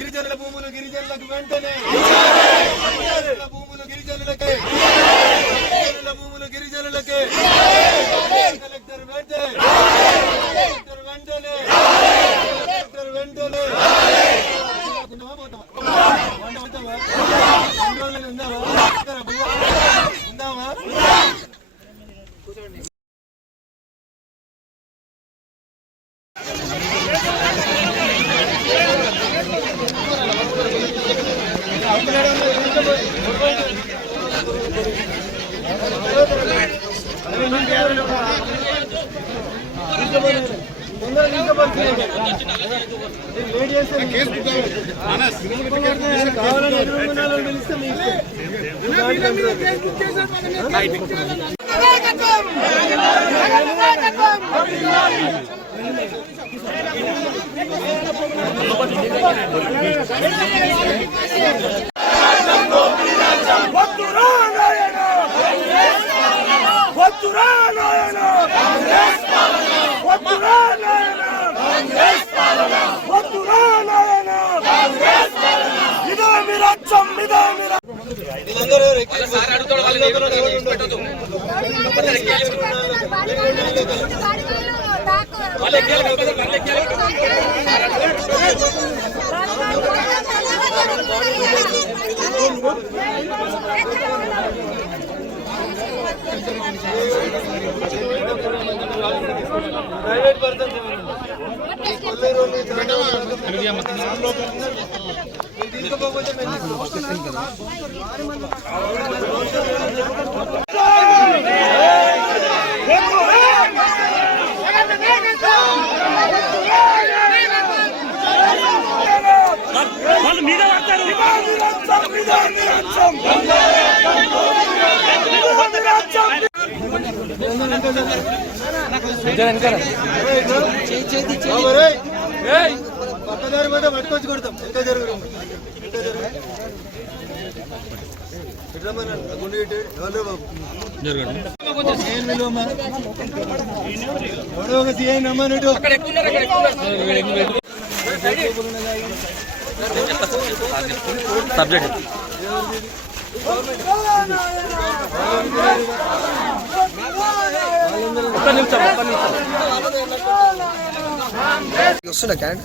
గిరిజనుల భూములు గిరిజనులకు వెంటనే భూములు గిరిజనులకే భూములు గిరిజనులకే కలెక్టర్ వెంటనే వెంటనే ఉందామా ప్రైవేట్ పర్సన్ పక్కదారి మీద పట్టుకొచ్చి కొడతాం. ఎంత జరుగుతాం గుండె ఎవరు బాబు ఒక సీఐ నమ్మనట్టు సబ్జెక్ట్ వస్తున్నా క్యాండ్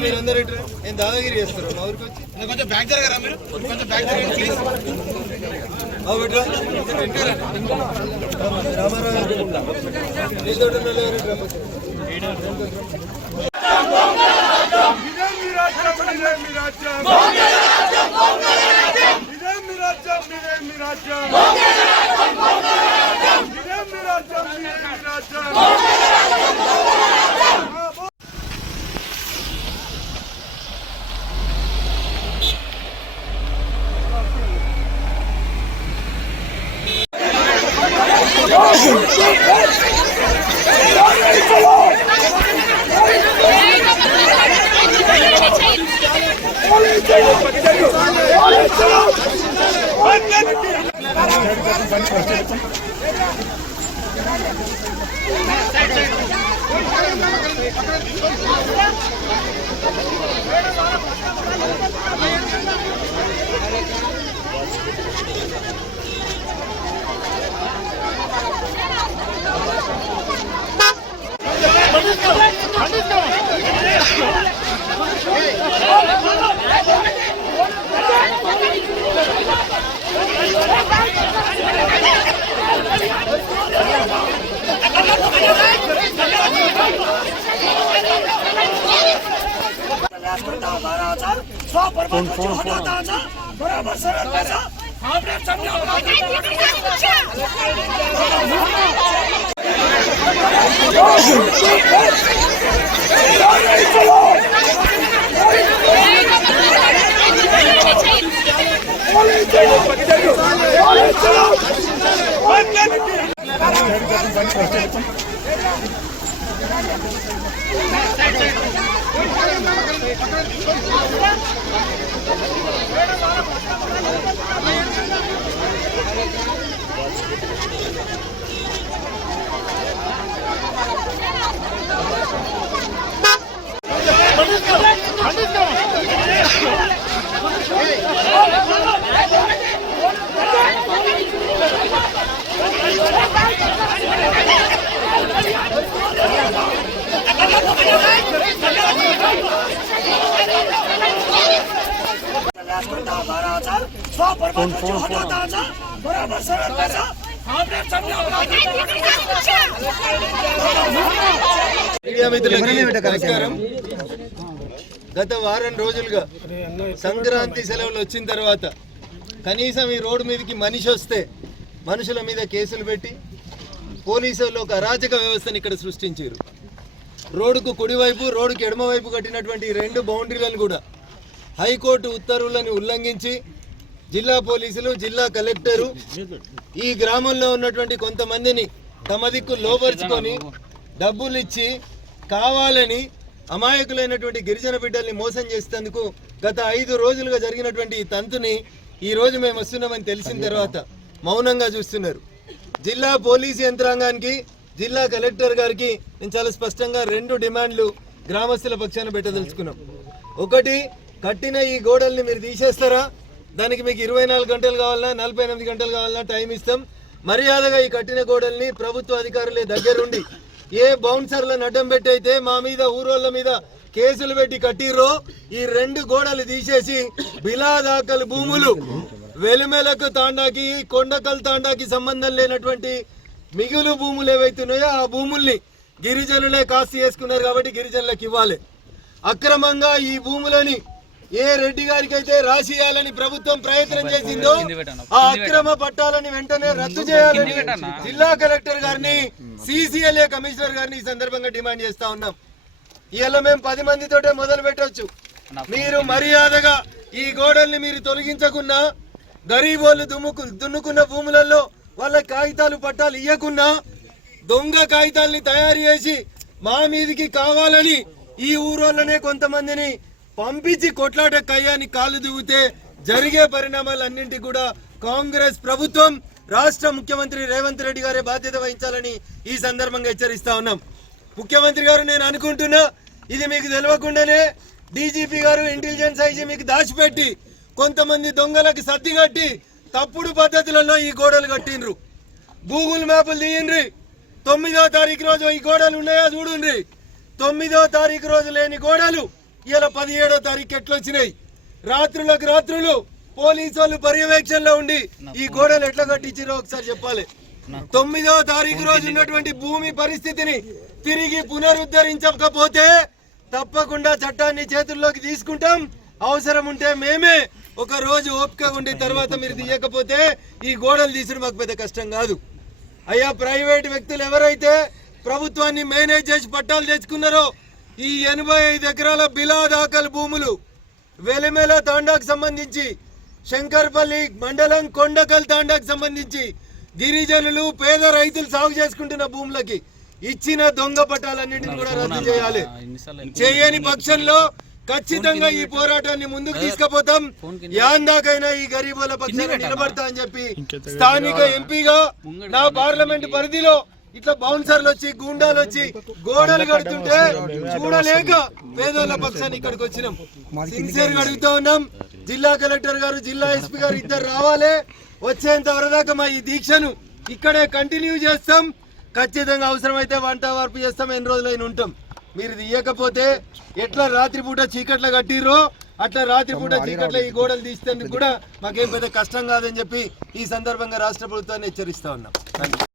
మీరందరూ నేను దాదాగిరి చేస్తారు మా ఊరికి వచ్చి కొంచెం బ్యాక్ జరగరా మీరు కొంచెం బ్యాక్ జరగండి ప్లీజ్. మీడియా మిత్రులకి నమస్కారం. గత వారం రోజులుగా సంక్రాంతి సెలవులు వచ్చిన తర్వాత కనీసం ఈ రోడ్డు మీదకి మనిషి వస్తే మనుషుల మీద కేసులు పెట్టి పోలీసులు ఒక అరాచక వ్యవస్థను ఇక్కడ సృష్టించారు. రోడ్డుకు కుడివైపు రోడ్డుకు ఎడమవైపు కట్టినటువంటి రెండు బౌండరీలను కూడా హైకోర్టు ఉత్తర్వులను ఉల్లంఘించి జిల్లా పోలీసులు జిల్లా కలెక్టరు ఈ గ్రామంలో ఉన్నటువంటి కొంతమందిని తమ దిక్కు లోపరుచుకొని డబ్బులు ఇచ్చి కావాలని అమాయకులైనటువంటి గిరిజన బిడ్డల్ని మోసం చేసేందుకు గత 5 రోజులుగా జరిగినటువంటి ఈ తంతుని ఈ రోజు మేము వస్తున్నామని తెలిసిన తర్వాత మౌనంగా చూస్తున్నారు. జిల్లా పోలీసు యంత్రాంగానికి జిల్లా కలెక్టర్ గారికి నేను చాలా స్పష్టంగా 2 డిమాండ్లు గ్రామస్తుల పక్షాన పెట్టదలుచుకున్నాం. ఒకటి, కట్టిన ఈ గోడల్ని మీరు తీసేస్తారా? దానికి మీకు 24 గంటలు కావాలన్నా 48 గంటలు కావాలన్నా టైం ఇస్తాం. మర్యాదగా ఈ కట్టిన గోడల్ని ప్రభుత్వ అధికారులే దగ్గరుండి ఏ బౌన్సర్లను అడ్డం పెట్టి అయితే మా మీద ఊరోళ్ళ మీద కేసులు పెట్టి కట్టిర్రో ఈ 2 గోడలు తీసేసి బిలాదాకల్ భూములు వెలుమెలకు తాండాకి కొండకల్ తాండాకి సంబంధం లేనటువంటి మిగులు భూములు ఏవైతున్నాయో ఆ భూముల్ని గిరిజనులే కాస్త చేసుకున్నారు కాబట్టి గిరిజనులకు ఇవ్వాలి. అక్రమంగా ఈ భూములని ఏ రెడ్డి గారికి అయితే రాసియాలని ప్రభుత్వం ప్రయత్నం చేసిందో ఆ అక్రమ పట్టాలని వెంటనే రద్దు చేయాలని జిల్లా కలెక్టర్ గారిని సిసిఎల్ఏ కమిషనర్ గారిని ఈ సందర్భంగా డిమాండ్ చేస్తా ఉన్నాం. ఇవాళ మేము 10 మందితోటే మొదలు పెట్టవచ్చు. మీరు మర్యాదగా ఈ గోడల్ని మీరు తొలగించకున్నా, గరీబోళ్ళు దున్నుకున్న భూములలో వాళ్ళ కాగితాలు పట్టాలు ఇయ్యకున్నా, దొంగ కాగితాలని తయారు చేసి మా మీదికి కావాలని ఈ ఊరోళ్ళనే కొంతమందిని పంపించి కొట్లాట కయ్యాన్ని కాలు దిగితే జరిగే పరిణామాలన్నింటి కూడా కాంగ్రెస్ ప్రభుత్వం రాష్ట్ర ముఖ్యమంత్రి రేవంత్ రెడ్డి గారే బాధ్యత వహించాలని ఈ సందర్భంగా హెచ్చరిస్తా ఉన్నాం. ముఖ్యమంత్రి గారు, నేను అనుకుంటున్నా ఇది మీకు తెలియకుండానే డీజీపీ గారు ఇంటెలిజెన్స్ ఐజీ మీకు దాచిపెట్టి కొంతమంది దొంగలకు సర్ది కట్టి తప్పుడు పద్ధతులలో ఈ గోడలు కట్టిండ్రు. గూగుల్ మ్యాప్లు తీయండ్రి. 9వ తారీఖు రోజు ఈ గోడలు ఉన్నాయా చూడండి. 9వ తారీఖు రోజు లేని గోడలు ఇలా 17వ తారీఖు ఎట్లా వచ్చినాయి? రాత్రులకు రాత్రులు పోలీసు వాళ్ళు పర్యవేక్షణలో ఉండి ఈ గోడలు ఎట్లా కట్టించారో ఒకసారి చెప్పాలి. 9వ తారీఖు రోజు ఉన్నటువంటి భూమి పరిస్థితిని తిరిగి పునరుద్ధరించకపోతే తప్పకుండా చట్టాన్ని చేతుల్లోకి తీసుకుంటాం. అవసరం ఉంటే మేమే ఒక రోజు ఓపిక ఉండి తర్వాత మీరు తీయకపోతే ఈ గోడలు తీసుడు మాకు పెద్ద కష్టం కాదు. అయ్యా, ప్రైవేట్ వ్యక్తులు ఎవరైతే ప్రభుత్వాన్ని మేనేజ్ చేసి పట్టాలు తెచ్చుకున్నారో ఈ 85 ఎకరాల బిలాదాకల్ భూములు వెలిమెల తాండాకు సంబంధించి, శంకర్పల్లి మండలం కొండకల్ తాండాకు సంబంధించి గిరిజనులు పేద రైతులు సాగు చేసుకుంటున్న భూములకి ఇచ్చిన దొంగ పట్టాలన్నింటినీ కూడా రద్దు చేయాలి. చేయని పక్షంలో ఖచ్చితంగా ఈ పోరాటాన్ని ముందుకు తీసుకుపోతాం. యాందాకైనా ఈ గరీబుల పక్షాన నిలబడతా అని చెప్పి స్థానిక ఎంపీగా నా పార్లమెంట్ పరిధిలో ఇట్లా బౌన్సర్లు వచ్చి గూండాలు వచ్చి గోడలు కడుతుంటే చూడలేక పేదోళ్ళ పక్షాన్ని ఇక్కడికి వచ్చినాం. సిన్సియర్ గా అడుగుతా ఉన్నాం. జిల్లా కలెక్టర్ గారు, జిల్లా ఎస్పీ గారు ఇద్దరు రావాలి. వచ్చేంత వరదాకా మా ఈ దీక్షను ఇక్కడే కంటిన్యూ చేస్తాం. ఖచ్చితంగా అవసరమైతే వంట వార్పు చేస్తాం. ఎన్ని రోజులైనా ఉంటాం. మీరు తీయకపోతే ఎట్లా రాత్రిపూట చీకట్ల కట్టిర్రో అట్లా రాత్రిపూట చీకట్ల ఈ గోడలు తీసేందుకు కూడా మాకేం పెద్ద కష్టం కాదని చెప్పి ఈ సందర్భంగా రాష్ట్ర ప్రభుత్వాన్ని హెచ్చరిస్తా ఉన్నాం.